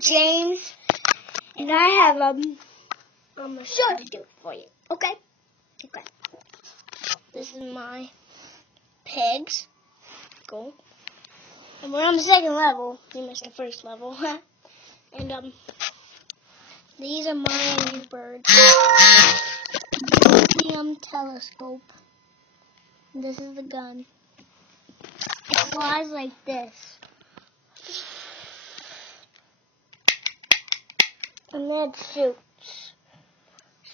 I'm James, and I have a show to do for you. Okay? Okay. This is my pigs. Cool. And we're on the second level. You missed the first level. And these are my Angry Birds. The telescope. And this is the gun. It flies like this. And then it shoots.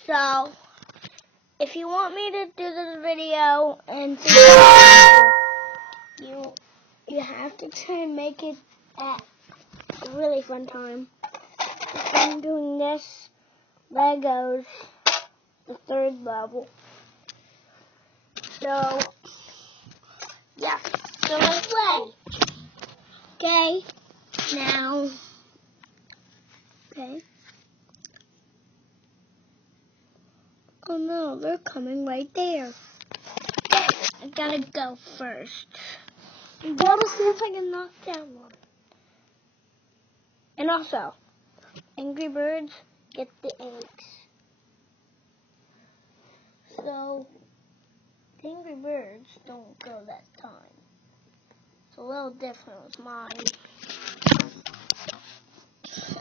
So, if you want me to do this video and you have to try and make it at a really fun time. I'm doing this Legos, the third level. So, yeah. So let's play. Okay. Now. Okay. Oh no, they're coming right there. Okay, I gotta go first. I'm gonna see if I can knock down one. And also, Angry Birds get the eggs. So, the Angry Birds don't go that time. It's a little different with mine.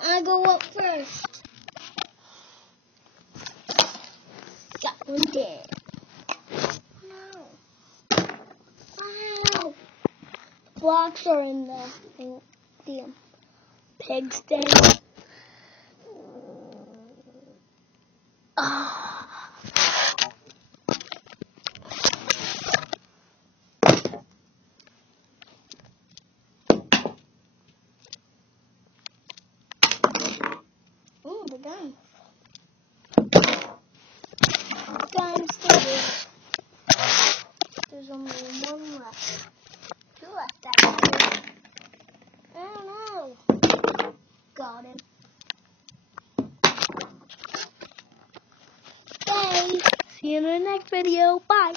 I go up first. Got one dead. No. Wow. Blocks are in the pig's den. Oh. Ooh, the gun. Gun still. There's only one left. Two left, actually. I don't know. Got him. Okay. See you in the next video. Bye.